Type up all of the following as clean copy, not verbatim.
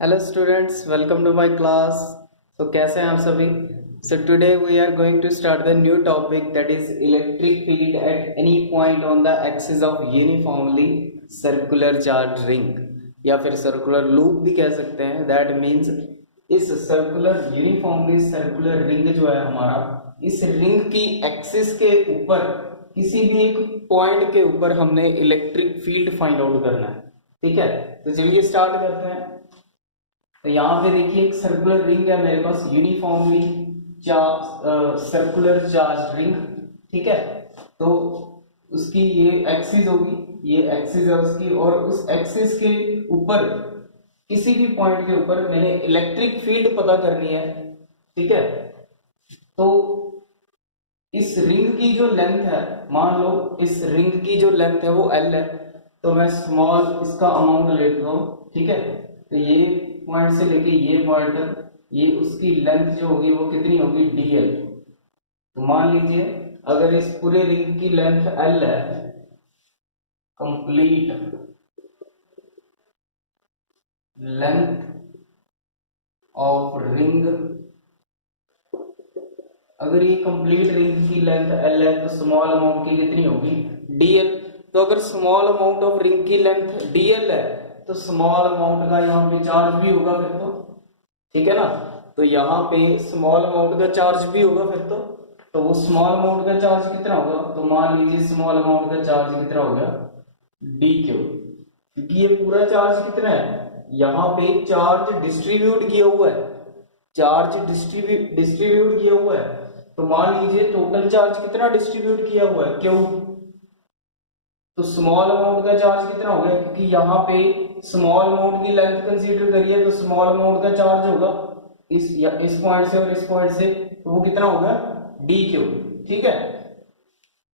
Hello students, welcome to my class. कैसे हैं आप सभी? Today we are going to start the new topic that is electric field at any point on the axis of uniformly circular charge ring, या फिर circular loop भी कह सकते हैं। दैट मींस इस सर्कुलर यूनिफॉर्मली सर्कुलर रिंग जो है हमारा, इस रिंग की एक्सिस के ऊपर किसी भी एक पॉइंट के ऊपर हमने इलेक्ट्रिक फील्ड फाइंड आउट करना है। ठीक है, तो चलिए स्टार्ट करते हैं। तो यहाँ पे देखिए एक सर्कुलर रिंग है मेरे पास, यूनिफॉर्मली सर्कुलर चार्ज रिंग। ठीक है, तो उसकी ये एक्सिस होगी, ये एक्सिस है उसकी, और उस एक्सिस के ऊपर किसी भी पॉइंट के ऊपर मैंने इलेक्ट्रिक फील्ड पता करनी है। ठीक है, तो इस रिंग की जो लेंथ है, मान लो इस रिंग की जो लेंथ है वो एल है, तो मैं स्मॉल इसका अमाउंट लेता हूँ। ठीक है, तो ये पॉइंट से लेके ये पॉइंट तक, ये उसकी लेंथ जो होगी वो कितनी होगी, डीएल। तो मान लीजिए अगर इस पूरे रिंग की लेंथ एल है, कंप्लीट लेंथ ऑफ रिंग, अगर ये कंप्लीट रिंग की लेंथ एल है तो स्मॉल अमाउंट की कितनी होगी, डीएल। तो अगर स्मॉल अमाउंट ऑफ रिंग की लेंथ डीएल है तो स्मॉल अमाउंट का यहाँ पे चार्ज भी होगा फिर तो। ठीक है ना, तो यहाँ पे स्मॉल अमाउंट का चार्ज भी होगा फिर तो वो स्मॉल अमाउंट का चार्ज कितना होगा, तो मान लीजिए स्मॉल अमाउंट का चार्ज कितना हो गया, डी क्यू। क्योंकि ये पूरा चार्ज कितना है, यहाँ पे चार्ज डिस्ट्रीब्यूट किया हुआ है, चार्ज डिस्ट्रीब्यूट किया हुआ है। तो मान लीजिए टोटल चार्ज कितना डिस्ट्रीब्यूट किया हुआ है, क्यों? तो स्मॉल अमाउंट का चार्ज कितना हो गया, क्योंकि यहाँ पे स्मॉल अमाउंट की लेंथ कंसीडर करिए तो स्मॉल अमाउंट का चार्ज होगा इस पॉइंट से और इस पॉइंट से, तो वो कितना होगा, डी क्यू। ठीक है,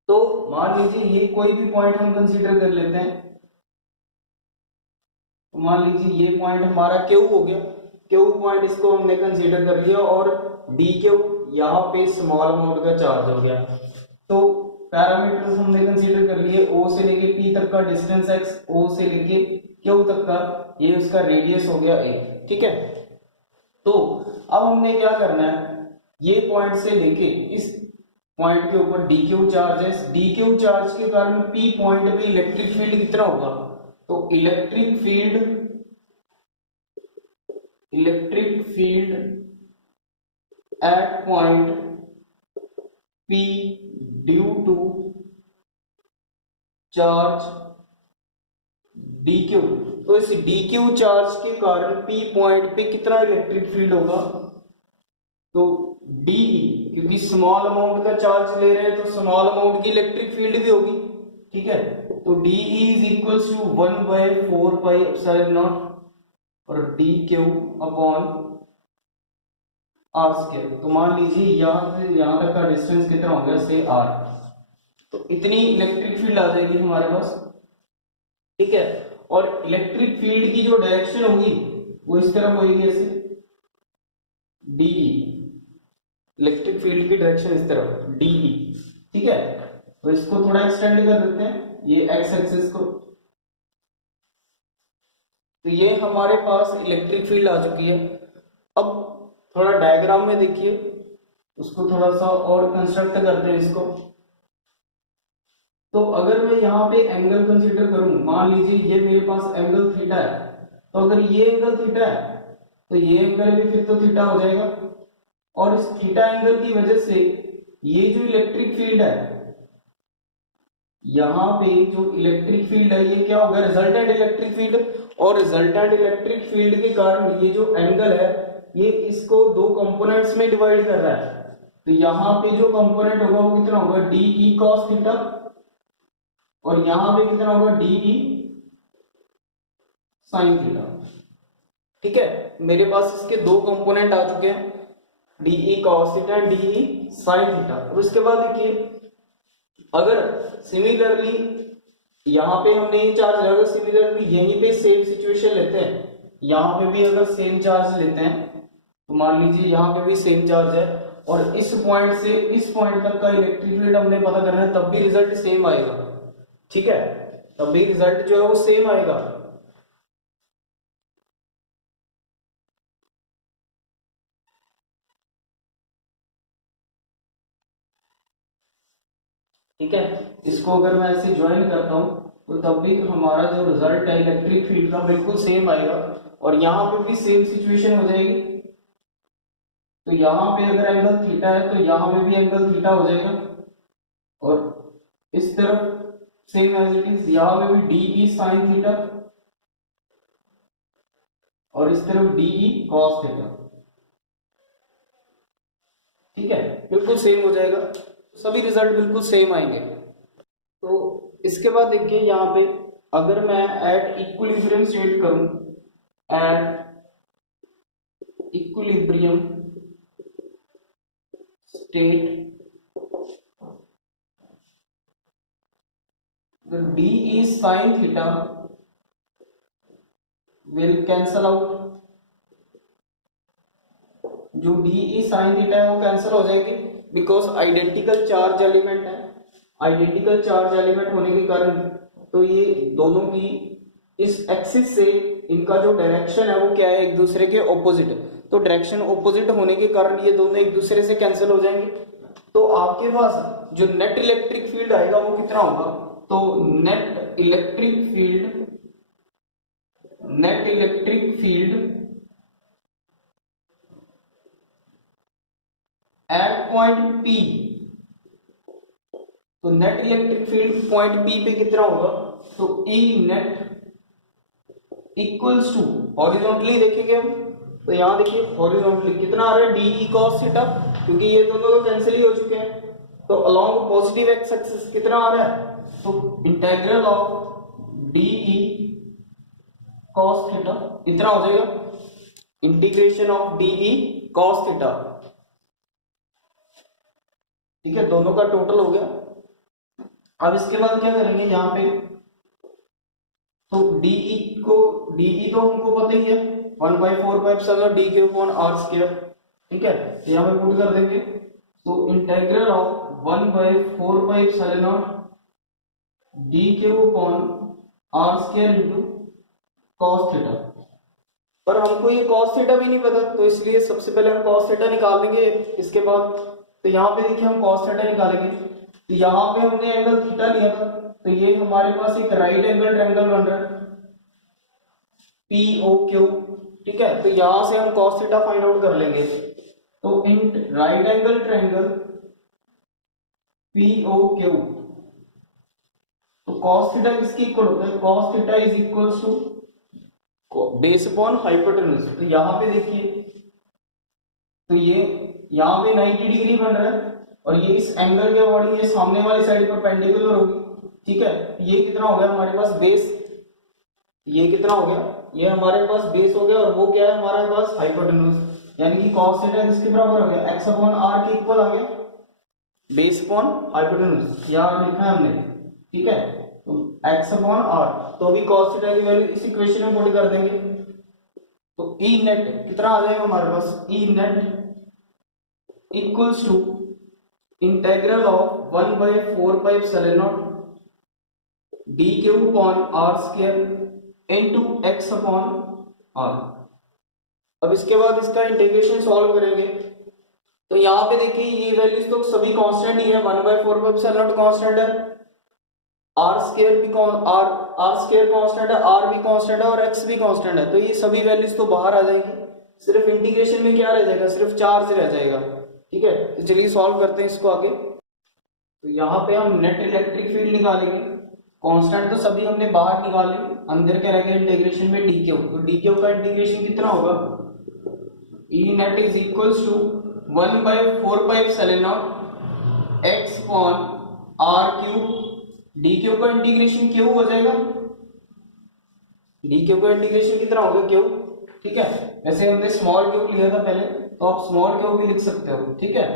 तो मान लीजिए ये कोई भी पॉइंट हम कंसीडर कर लेते हैं। तो मान लीजिए ये पॉइंट हमारा क्यू हो गया, क्यू पॉइंट इसको हमने कंसीडर कर लिया, और डी क्यू यहाँ पे स्मॉल अमाउंट का चार्ज हो गया। तो पैरामीटर्स हमने कंसीडर कर लिए, ओ से लेके पी तक का डिस्टेंस एक्स, ओ से लेके क्यू तक का, ये उसका रेडियस हो गया ए। ठीक है, तो अब हमने क्या करना है, ये पॉइंट से लेके इस पॉइंट के ऊपर डी क्यू चार्ज है, डी क्यू चार्ज के कारण पी पॉइंट पे इलेक्ट्रिक फील्ड कितना होगा, तो electric field at point P due to charge D Q. तो इस डी क्यू चार्ज के कारण पी पॉइंट पे कितना इलेक्ट्रिक फील्ड होगा, तो डीई, क्योंकि स्मॉल अमाउंट का चार्ज ले रहे हैं तो स्मॉल अमाउंट की इलेक्ट्रिक फील्ड भी होगी। ठीक है, तो d E is equals to 1/4 pi epsilon nought और d Q upon are square. तो मान लीजिए यहां से यहां तक का डिस्टेंस कितना हो गया, से आर, तो इतनी इलेक्ट्रिक फील्ड आ जाएगी हमारे पास। ठीक है, और इलेक्ट्रिक फील्ड की जो डायरेक्शन होगी वो इस तरफ होगी, ऐसे डीई, इलेक्ट्रिक फील्ड की डायरेक्शन इस तरफ डीई। ठीक है, तो इसको थोड़ा एक्सटेंड कर देते हैं, ये एक्स एक्सिस को। तो ये हमारे पास इलेक्ट्रिक फील्ड आ चुकी है। अब थोड़ा डायग्राम में देखिए, उसको थोड़ा सा और कंस्ट्रक्ट करते हैं इसको। तो अगर मैं यहाँ पे एंगल कंसीडर करूं, मान लीजिए ये मेरे पास एंगल थीटा है, तो अगर ये एंगल थीटा है तो ये एंगल भी फिर तो थीटा हो जाएगा, और इस थीटा एंगल की वजह से ये जो इलेक्ट्रिक फील्ड है, यहाँ पे जो इलेक्ट्रिक फील्ड है ये क्या होगा, रिजल्टेंट इलेक्ट्रिक फील्ड, और रिजल्टेंट इलेक्ट्रिक फील्ड के कारण ये जो एंगल है ये इसको दो कंपोनेंट्स में डिवाइड कर रहा है। तो यहाँ पे जो कंपोनेंट होगा वो कितना होगा, डी ई कॉस थीटा, और यहां पे कितना होगा, डी ई साइन थीटा। ठीक है, मेरे पास इसके दो कंपोनेंट आ चुके हैं, DE cos theta and DE sine theta. और उसके बाद देखिए, अगर सिमिलरली यहां पे हमने ये चार्ज लगा, सिमिलरली यहीं पे सेम सिचुएशन लेते हैं, यहां पे भी अगर सेम चार्ज लेते हैं, तो मान लीजिए यहां पे भी सेम चार्ज है, और इस पॉइंट से इस पॉइंट तक का इलेक्ट्रिक फील्ड हमने पता करना है, तब भी रिजल्ट सेम आएगा। ठीक है, तब भी रिजल्ट जो है वो सेम आएगा। ठीक है। इसको अगर मैं ऐसे ज्वाइन करता हूँ तो तब भी हमारा जो रिजल्ट है इलेक्ट्रिक फील्ड का बिल्कुल सेम आएगा, और यहाँ पे भी सेम सिचुएशन हो जाएगी। तो यहाँ पे अगर एंगल थीटा है तो यहाँ पे भी एंगल थीटा हो जाएगा, और इस तरफ सेम एज इट इज, यहाँ पे भी डी ई साइन थीटा और इस तरफ डी ई कॉस थीटा। ठीक है, बिल्कुल सेम हो जाएगा, सभी रिजल्ट बिल्कुल सेम आएंगे। तो इसके बाद देखिए यहाँ पे अगर मैं एट इक्विलिब्रियम स्टेट करूं, at equilibrium state D E sine theta will cancel out, जो डी ई साइन थीटा है वो कैंसिल हो जाएगी, बिकॉज आइडेंटिकल चार्ज एलिमेंट है। आइडेंटिकल चार्ज एलिमेंट होने के कारण तो ये दोनों की इस एक्सिस से इनका जो डायरेक्शन है वो क्या है, एक दूसरे के ऑपोजिट। तो डायरेक्शन ऑपोजिट होने के कारण ये दोनों एक दूसरे से कैंसिल हो जाएंगे। तो आपके पास जो नेट इलेक्ट्रिक फील्ड आएगा वो कितना होगा, तो net electric field at point P, तो net electric field point P पे कितना होगा, तो E net equals to, horizontally देखेंगे हम, तो यहां देखिए हॉरिजॉन्टली कितना आ रहा है, डी ई कॉस थीटा, क्योंकि ये दोनों तो कैंसिल ही हो चुके हैं। तो अलोंग पॉजिटिव एक्स एक्सिस कितना आ रहा है, तो integral of D E cos theta इतना हो जाएगा, integration of D E cos theta. ठीक है, दोनों का टोटल हो गया। अब इसके बाद क्या करेंगे यहाँ पे, तो डीई तो हमको पता ही है 1/4 D Q upon are square. ठीक है, यहाँ पे पुट कर देंगे, तो integral of 1/4 D Q upon are square into cos theta. पर हमको ये कॉस थीटा भी नहीं पता, तो इसलिए सबसे पहले हम कॉस थीटा निकाल लेंगे। इसके बाद तो यहाँ पे देखिए हम कॉस थीटा निकालेंगे, तो यहाँ पे हमने एंगल थीटा लिया था, तो ये हमारे पास एक राइट एंगल ट्रायंगल बन रहा है POQ। ठीक है, तो यहां से हम cos थीटा फाइंड आउट कर लेंगे। तो in right angle triangle POQ, तो cos थीटा किसकी इक्वल होता है, cos theta is equals to base upon hypotenuse. तो यहां पे देखिए, तो ये यहां पे 90 डिग्री बन रहा है, और ये इस एंगल के अकॉर्डिंग ये सामने वाली साइड परपेंडिकुलर होगी। ठीक है, ये कितना हो गया हमारे पास बेस, ये कितना हो गया, ये हमारे पास बेस हो गया, और वो क्या है हमारे पास हाइपोटेन्यूज, यानी कि cos थीटा किसके बराबर हो गया, x अपॉन r के इक्वल आ गया, बेस अपॉन हाइपोटेन्यूज यहां लिखा है हमने। ठीक है, तो x अपॉन r, तो अभी cos थीटा की वैल्यू इस इक्वेशन में पुट कर देंगे, तो E नेट कितना आ जाएगा हमारे पास, E net equals to integral of 1/4 D cube upon are square into x upon r। अब इसके बाद इसका इंटीग्रेशन सॉल्व करेंगे, तो यहाँ पे देखिए ये वैल्यूज तो सभी कांस्टेंट ही है, 1/4 कांस्टेंट है, आर स्क्वायर कांस्टेंट है, r भी कांस्टेंट है, और x भी कांस्टेंट है, तो ये सभी वैल्यूज तो बाहर आ जाएंगी। सिर्फ इंटीग्रेशन में क्या रह जाएगा, सिर्फ चार्ज रह जाएगा। ठीक है, तो चलिए सॉल्व करते हैं इसको आगे। तो यहाँ पे हम नेट इलेक्ट्रिक फील्ड निकालेंगे, कांस्टेंट तो सभी हमने बाहर निकाले, अंदर के रह गए इंटीग्रेशन में डी क्यू। तो डी क्यू का इंटीग्रेशन कितना होगा, E net is equals to 1/4 x upon r cube, d q का इंटीग्रेशन क्यू हो जाएगा, डी क्यू का इंटीग्रेशन कितना होगा क्यू। ठीक है, वैसे हमने स्मॉल क्यू लिया था पहले, तो आप स्मॉल क्यू भी लिख सकते हो। ठीक है,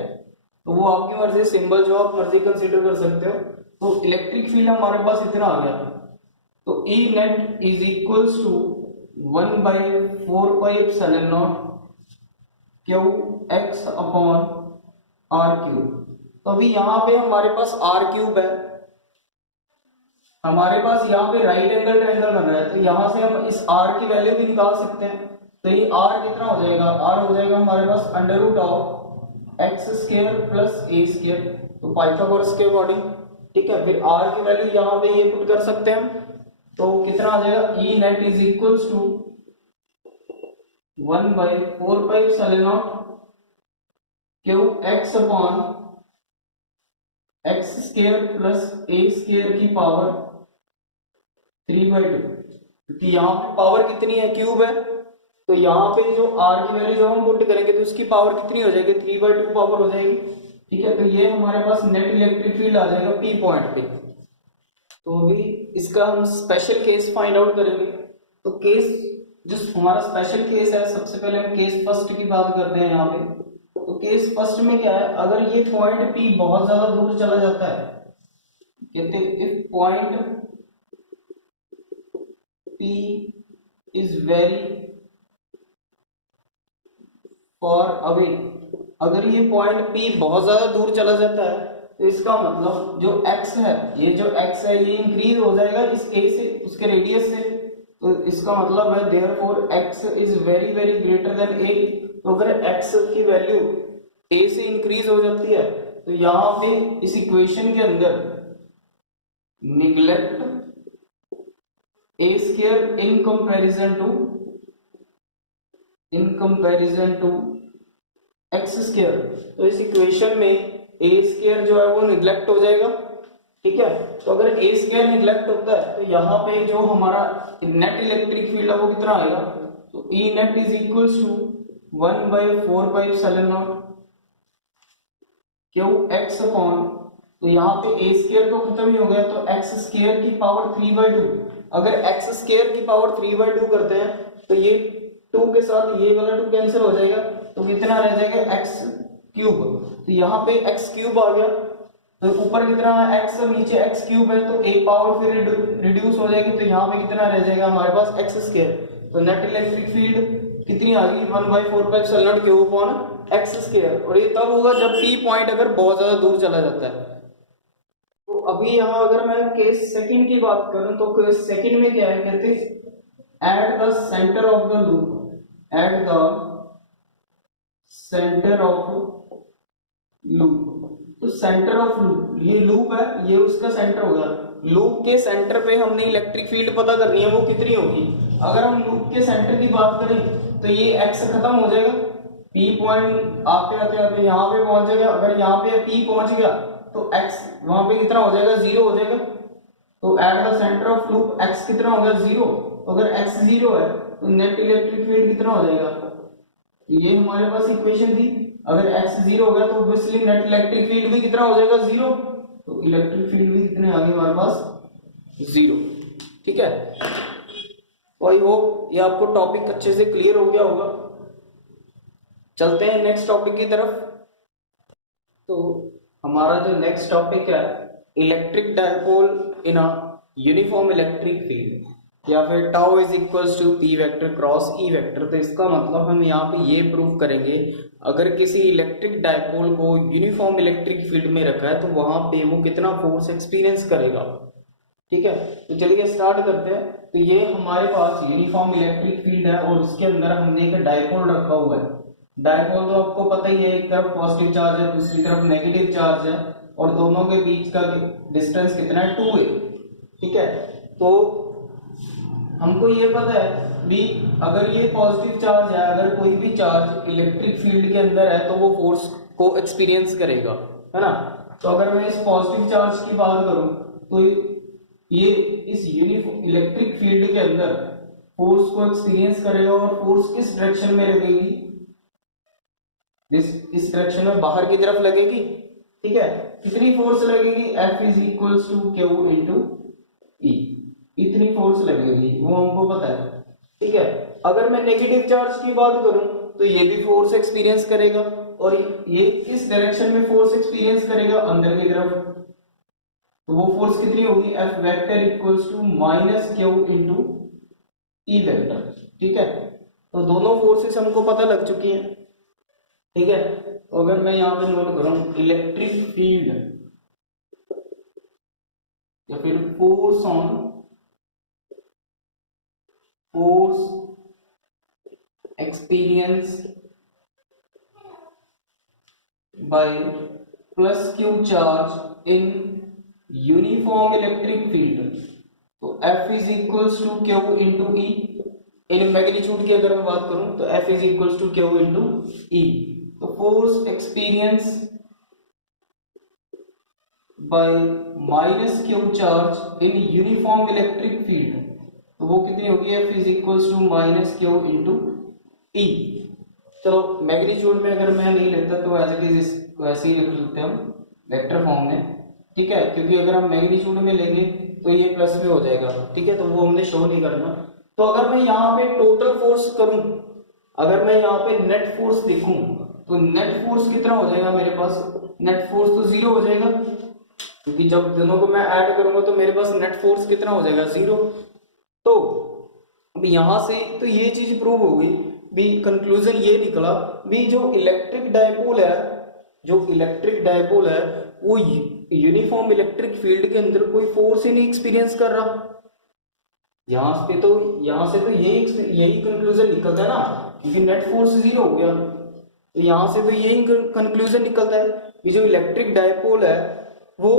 तो वो आपकी मर्जी, सिंबल जो आप मर्जी कंसीडर कर सकते हो। तो इलेक्ट्रिक फील्ड हमारे पास इतना आ गया, तो E net is equals to 1/4 Q x upon r cube. तो अभी यहाँ पे हमारे पास r क्यूब है, हमारे पास यहाँ पे राइट एंगल ट्रायंगल बन रहा है, तो यहाँ से हम इस r की वैल्यू भी निकाल सकते हैं। तो ये r कितना हो जाएगा, r हो जाएगा हमारे पास under root of x square plus a square, तो पाइथागोरस के अकॉर्डिंग ठीक है, फिर आर की वैल्यू यहाँ पे ये पुट कर सकते हैं हम, तो कितना आ जाएगा, E net is equals to 1/4π q x upon x square plus a square की पावर 3/2, क्योंकि यहाँ पे पावर कितनी है, क्यूब है, तो यहाँ पे जो आर की वैल्यू जो हम पुट करेंगे तो उसकी पावर कितनी हो जाएगी, 3/2 पावर हो जाएगी। ठीक है, तो ये हमारे पास नेट इलेक्ट्रिक फील्ड आ जाएगा पी पॉइंट पे। तो अभी इसका हम स्पेशल केस फाइंड आउट करेंगे। तो केस जो हमारा स्पेशल केस है, सबसे पहले हम केस फर्स्ट की बात करते हैं यहाँ पे। तो केस फर्स्ट में क्या है, अगर ये पॉइंट पी बहुत ज्यादा दूर चला जाता है, कहते हैं if point P is very far away, अगर ये पॉइंट P बहुत ज्यादा दूर चला जाता है तो इसका मतलब जो x है, ये जो x है ये इंक्रीज हो जाएगा इस a से, उसके रेडियस से, तो इसका मतलब है therefore x is very very greater than a। तो अगर x की वैल्यू a से इंक्रीज हो जाती है तो यहाँ पे इस इक्वेशन के अंदर neglect a square in comparison to x square, तो इस इक्वेशन में a square जो है वो निगलेक्ट हो जाएगा। ठीक है, तो अगर a square निगलेक्ट होता है तो यहाँ पे जो हमारा नेट इलेक्ट्रिक फील्ड है वो कितना आएगा, तो E net is equals to 1/4π q x upon, तो यहाँ पे a स्क्वायर तो खत्म ही हो गया, तो x स्क्वायर की पावर 3/2, अगर x स्क्वायर की पावर 3/2 करते हैं तो ये 2 के साथ ये वाला 2 कैंसिल हो जाएगा, तो कितना रह जाएगा x क्यूब। तो यहाँ पे x क्यूब आ गया, तो ऊपर कितना है x, नीचे x क्यूब है, तो a पावर फिर रिड्यूस हो जाएगी, तो यहाँ पे कितना रह जाएगा हमारे पास x स्क्वायर। तो नेट इलेक्ट्रिक फील्ड कितनी आ गई, 1/4π क्यूब अपॉन x स्क्वायर, और ये तब होगा जब p पॉइंट अगर बहुत ज्यादा दूर चला जाता है। तो अभी यहाँ अगर मैं केस सेकंड की बात करूं तो केस सेकंड में क्या है, कहते हैं at the centre of the loop, at the centre of loop, तो सेंटर ऑफ लूप, ये लूप है, ये उसका सेंटर होगा, लूप के सेंटर पे हमने इलेक्ट्रिक फील्ड पता करनी है वो कितनी होगी। अगर हम लूप के सेंटर की बात करें तो ये x खत्म हो जाएगा, p पॉइंट आते आते आते यहाँ पे पहुंच जाएगा, अगर यहाँ पे p पहुंच गया तो x वहां पे कितना हो जाएगा, 0 हो जाएगा। तो at the centre of loop x कितना हो गया, 0, अगर x 0 है तो नेट इलेक्ट्रिक फील्ड कितना हो जाएगा, तो ये हमारे पास इक्वेशन थी, अगर x 0 हो गया तो ऑब्वियसली नेट इलेक्ट्रिक फील्ड भी कितना हो जाएगा, 0, तो इलेक्ट्रिक फील्ड भी कितने आ गए हमारे पास, 0। ठीक है, तो आई होप ये आपको टॉपिक अच्छे से क्लियर हो गया होगा। चलते हैं नेक्स्ट टॉपिक की तरफ। तो हमारा जो नेक्स्ट टॉपिक है electric dipole in a uniform electric field, या फिर tau is equals to P vector cross E vector. तो इसका मतलब हम यहाँ पे ये प्रूव करेंगे, अगर किसी इलेक्ट्रिक डायपोल को यूनिफॉर्म इलेक्ट्रिक फील्ड में रखा है तो वहां पे वो कितना फोर्स एक्सपीरियंस करेगा। ठीक है, तो चलिए स्टार्ट करते हैं। तो ये हमारे पास यूनिफॉर्म इलेक्ट्रिक फील्ड है और उसके अंदर हमने एक डायपोल रखा हुआ है। डायपोल तो आपको पता ही है, एक तरफ पॉजिटिव चार्ज है दूसरी तरफ नेगेटिव चार्ज है, और दोनों के बीच का डिस्टेंस कितना है, 2 है। ठीक है, तो हमको ये पता है भी अगर ये पॉजिटिव चार्ज है, अगर कोई भी चार्ज इलेक्ट्रिक फील्ड के अंदर है तो वो फोर्स को एक्सपीरियंस करेगा, है ना। तो अगर मैं इस पॉजिटिव चार्ज की बात करूं तो ये इस यूनिफॉर्म इलेक्ट्रिक फील्ड के अंदर फोर्स को एक्सपीरियंस करेगा, और फोर्स किस डायरेक्शन में लगेगी, इस डायरेक्शन में बाहर की तरफ लगेगी। ठीक है, कितनी फोर्स लगेगी, F is equals to Q into E, इतनी फोर्स लगेगी, वो हमको पता है। ठीक है, अगर मैं नेगेटिव चार्ज की बात करूं तो ये भी फोर्स एक्सपीरियंस करेगा, और ये किस डायरेक्शन में फोर्स एक्सपीरियंस करेगा, अंदर की तरफ, तो वो फोर्स कितनी होगी, F vector equals to minus Q into E vector. ठीक है, तो दोनों फोर्सेस हमको पता लग चुकी हैं। ठीक है, तो अगर मैं यहां पे नोट करूं इलेक्ट्रिक फील्ड या फिर force on force experience by plus q charge in uniform electric field, तो F is equals to q into E. In magnitude की अगर मैं बात करूं तो F is equals to q into E. तो force experience by minus q charge in uniform electric field, तो वो कितनी होगी, F is equals to minus q into E. चलो मैग्नीट्यूड में अगर मैं नहीं लेता तो एज इट इज इसको ऐसे ही लिख लेते हैं हम वेक्टर फॉर्म में, ठीक है, क्योंकि अगर हम मैग्नीट्यूड में लेंगे तो ये प्लस में हो जाएगा, ठीक है, तो वो हमने शो नहीं करना। तो अगर मैं यहाँ पे टोटल फोर्स करूं, अगर मैं यहाँ पे नेट फोर्स देखूं तो नेट फोर्स कितना हो जाएगा मेरे पास, नेट फोर्स तो जीरो हो जाएगा, क्योंकि जब दोनों को मैं ऐड करूंगा तो मेरे पास नेट फोर्स कितना हो जाएगा, जीरो। तो अब यहां से तो ये चीज प्रूव हो गई भी, कंक्लूजन ये निकला भी जो इलेक्ट्रिक डायपोल है, जो इलेक्ट्रिक डायपोल है वो यूनिफॉर्म इलेक्ट्रिक फील्ड के अंदर कोई फोर्स ही नहीं एक्सपीरियंस कर रहा। यहां से तो यही कंक्लूजन निकलता है ना, क्योंकि नेट फोर्स जीरो हो गया, तो यहां से तो यही कंक्लूजन निकलता है कि जो इलेक्ट्रिक डायपोल है वो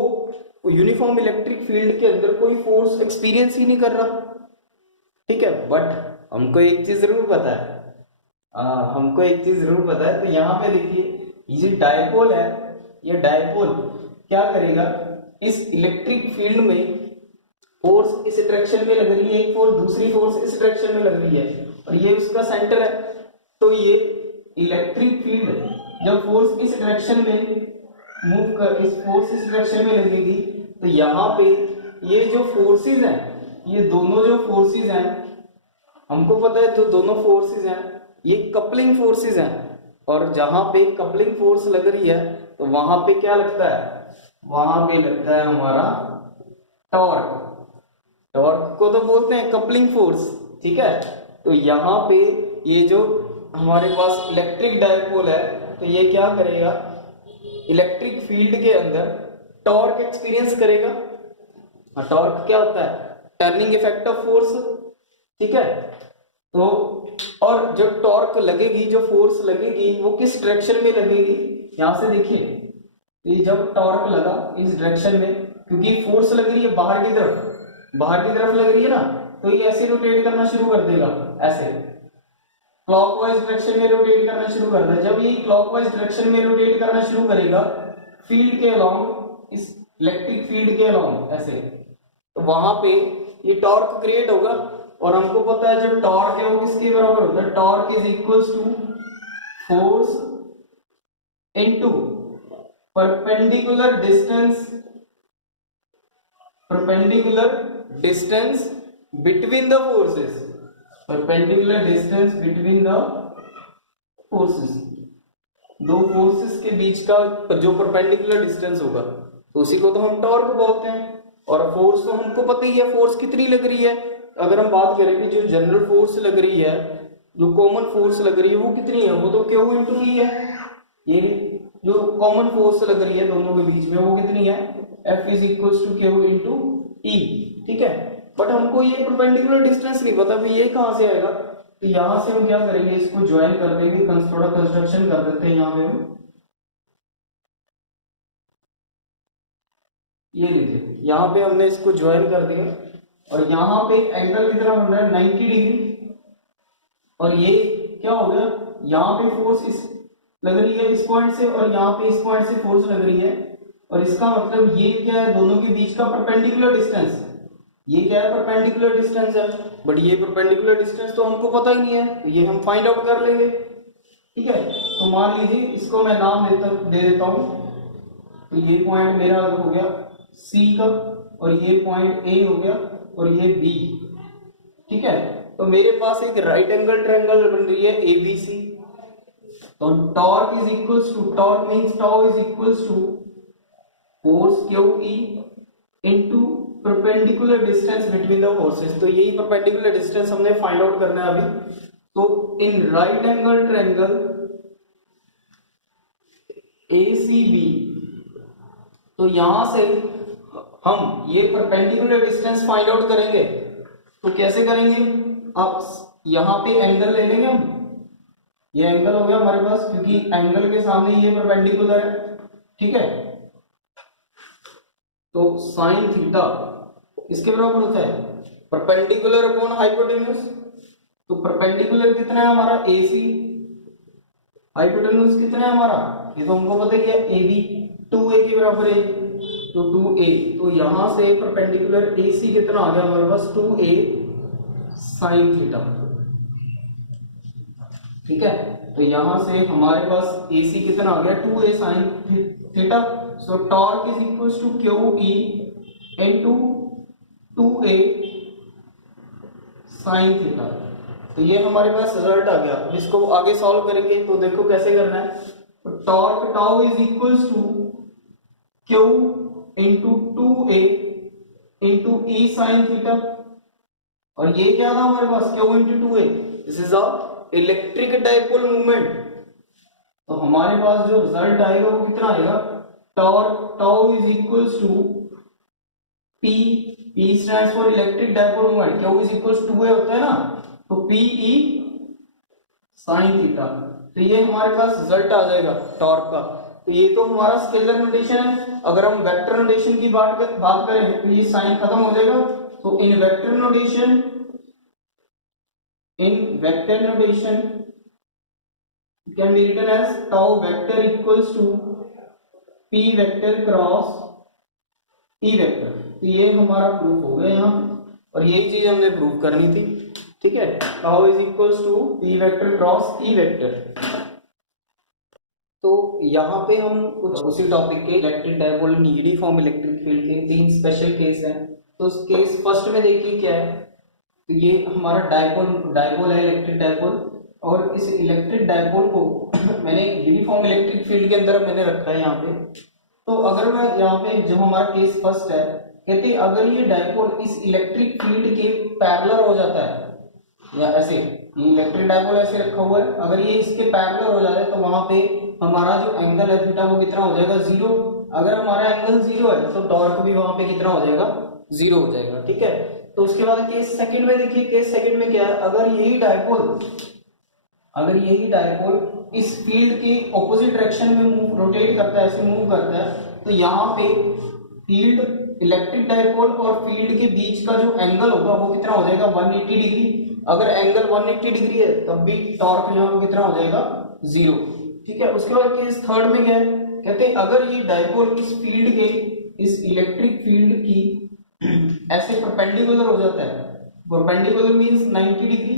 यूनिफॉर्म इलेक्ट्रिक फील्ड के अंदर कोई फोर्स एक्सपीरियंस ही नहीं कर रहा, ठीक है। बट हमको एक चीज जरूर पता है, तो यहाँ पे देखिए ये जो डायपोल है, ये डायपोल क्या करेगा, इस इलेक्ट्रिक फील्ड में फोर्स इस डायरेक्शन में लग रही है, एक फोर्स दूसरी फोर्स इस डायरेक्शन में लग रही है, और ये उसका सेंटर है। तो ये इलेक्ट्रिक फील्ड जब फोर्स इस डायरेक्शन में मूव कर, इस फोर्स इस डायरेक्शन में लगेगी, तो यहाँ पे ये जो फोर्सेस हैं, ये दोनों जो फोर्सेस हैं, हमको पता है जो दोनों फोर्सेस हैं ये कपलिंग फोर्सेस हैं, और जहां पे कपलिंग फोर्स लग रही है तो वहां पे क्या लगता है, वहां पे लगता है हमारा टॉर्क। टॉर्क को तो बोलते हैं कपलिंग फोर्स, ठीक है। तो यहाँ पे ये जो हमारे पास इलेक्ट्रिक डायपोल है, तो ये क्या करेगा, इलेक्ट्रिक फील्ड के अंदर टॉर्क एक्सपीरियंस करेगा। टॉर्क क्या होता है, टर्निंग इफेक्ट ऑफ फोर्स, ठीक है। तो और जब टॉर्क लगेगी, जो फोर्स लगेगी वो किस डायरेक्शन में लगेगी, यहां से देखिए, ये जब टॉर्क लगा इस डायरेक्शन में, क्योंकि फोर्स लग रही है बाहर की तरफ लग रही है ना, तो ये ऐसे रोटेट करना शुरू कर देगा, ऐसे क्लॉकवाइज डायरेक्शन में रोटेट करना शुरू कर देगा। जब ये क्लॉकवाइज डायरेक्शन में रोटेट करना शुरू करेगा फील्ड के अलोंग, इस इलेक्ट्रिक फील्ड के अलोंग ऐसे, तो वहां पे ये टॉर्क क्रिएट होगा। और हमको पता है जब टॉर्क है वो किसके बराबर होता है, torque is equals to force into perpendicular distance between the forces, perpendicular distance between the forces, दो फोर्सेस के बीच का जो परपेंडिकुलर डिस्टेंस होगा तो उसी को तो हम टॉर्क बोलते हैं। और फोर्स तो हमको पता ही है, फोर्स कितनी लग रही है, अगर हम बात करें कि जो जनरल फोर्स लग रही है, जो कॉमन फोर्स लग रही है वो कितनी है, वो तो क्यू इंटू ई है। ये जो कॉमन फोर्स लग रही है दोनों के बीच में वो कितनी है, F is equals to q into E, ठीक है। बट हमको ये परपेंडिकुलर डिस्टेंस नहीं पता, ये कहां से आएगा, तो यहां से हम क्या करेंगे, इसको ज्वाइन कर देंगे, थोड़ा कंस्ट्रक्शन कर देते हैं यहाँ पे हम, ये लीजिए यहाँ पे हमने इसको ज्वाइन कर दिया, और यहाँ पे एंगल कितना बन रहा है 90 डिग्री, और ये क्या हो गया, यहाँ पे फोर्स इस लग रही है इस पॉइंट से, और यहाँ पे इस पॉइंट से फोर्स लग रही है, और इसका मतलब ये क्या है, दोनों के बीच का परपेंडिकुलर डिस्टेंस, ये क्या है, परपेंडिकुलर डिस्टेंस है। बट ये परपेंडिकुलर डिस्टेंस तो हमको पता ही नहीं है, तो ये हम फाइंड आउट कर लेंगे, ठीक है। तो मान लीजिए इसको मैं नाम दे देता हूं, तो ये पॉइंट मेरा हो गया C का, और ये पॉइंट A हो गया, और ये B, ठीक है। तो मेरे पास एक राइट एंगल ट्रायंगल बन रही है ABC, तो torque is equals to, torque means tau is equals to force QE into perpendicular distance between the forces. तो यही परपेंडिकुलर डिस्टेंस हमने फाइंड आउट करना है अभी। तो in right angle triangle ACB, तो यहां से हम ये परपेंडिकुलर डिस्टेंस फाइंड आउट करेंगे। तो कैसे करेंगे, आप यहां पे एंगल ले लेंगे हम, ये एंगल हो गया हमारे पास, क्योंकि एंगल के सामने ये परपेंडिकुलर है, ठीक है। तो साइन थीटा इसके बराबर होता है परपेंडिकुलर अपॉन हाइपोटेन्यूज। तो परपेंडिकुलर कितना है हमारा AC, हाइपोटेन्यूज कितना है हमारा, ये तो हमको पता ही है AB 2A के बराबर है, तो 2A। तो यहां से परपेंडिकुलर AC कितना आ गया हमारे पास 2A साइन थीटा। ठीक है, तो यहां से हमारे पास AC कितना आ गया 2A sine theta. So torque is equal to QE into 2A sine theta. तो ये हमारे पास रिजल्ट आ गया। अब इसको आगे सॉल्व करेंगे तो देखो कैसे करना है। तो torque tau is equal to Q into 2A into E sine theta. और ये क्या था हमारे पास Q into 2A, this is a electric dipole movement. तो हमारे पास जो रिजल्ट आएगा वो कितना आएगा, torque tau is equal to P, P stands for electric dipole moment, Q is equal to 2A होता है ना, तो PE साइन थीटा। तो ये हमारे पास रिजल्ट आ जाएगा टॉर्क का। तो ये तो हमारा स्केलर नोटेशन है। अगर हम वेक्टर नोटेशन की बात करें तो ये साइन खत्म हो जाएगा। तो in vector notation can be written as tau vector equals to P vector cross E vector. तो ये हमारा प्रूफ हो गया यहाँ पे, और यही चीज हमने प्रूफ करनी थी। ठीक है, tau is equals to P vector cross E vector. तो यहाँ पे हम कुछ उसी टॉपिक के electric dipole uniform electric field के 3 स्पेशल केस हैं। तो केस फर्स्ट में देखिए क्या है। तो ये हमारा डायपोल है, इलेक्ट्रिक डायपोल, और इस इलेक्ट्रिक डायपोल को मैंने यूनिफॉर्म इलेक्ट्रिक फील्ड के अंदर मैंने रखा है यहाँ पे। तो अगर मैं यहाँ पे जो हमारा केस फर्स्ट है, कहते अगर ये डायपोल इस इलेक्ट्रिक फील्ड के पैरेलल हो जाता है, या ऐसे ये इलेक्ट्रिक डायपोल ऐसे रखा हुआ है, अगर ये इसके पैरेलल हो जाता है तो वहां पे हमारा जो एंगल है थीटा वो कितना हो जाएगा 0। अगर हमारा एंगल 0 है तो टॉर्क भी वहां पे कितना हो जाएगा 0 हो जाएगा। ठीक है, तो उसके बाद केस सेकंड में देखिए, केस सेकंड में क्या है, अगर यही डायपोल इस फील्ड के ऑपोजिट डायरेक्शन में रोटेट करता है, ऐसे मूव करता है, तो यहाँ पे फील्ड इलेक्ट्रिक डायपोल और फील्ड के बीच का जो एंगल होगा वो कितना हो जाएगा 180 डिग्री। अगर एंगल 180 डिग्री है तब भी टॉर्क जो है कितना हो जाएगा 0। ठीक है, उसके बाद केस थर्ड में क्या है, कहते हैं अगर ये डायपोल इस फील्ड के इस इलेक्ट्रिक फील्ड की ऐसे परपेंडिकुलर हो जाता है, परपेंडिकुलर मींस 90 डिग्री,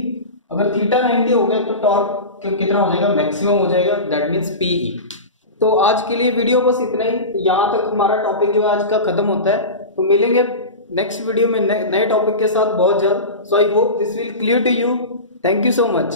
अगर थीटा 90 हो गया तो टॉर्क कितना हो जाएगा, मैक्सिमम हो जाएगा, दैट मींस PE। तो आज के लिए वीडियो बस इतना ही, यहाँ तक हमारा टॉपिक जो आज का खत्म होता है। तो मिलेंगे नेक्स्ट वीडियो में नए टॉपिक के साथ बहुत जल्द। So I hope this will clear to you. Thank you so much.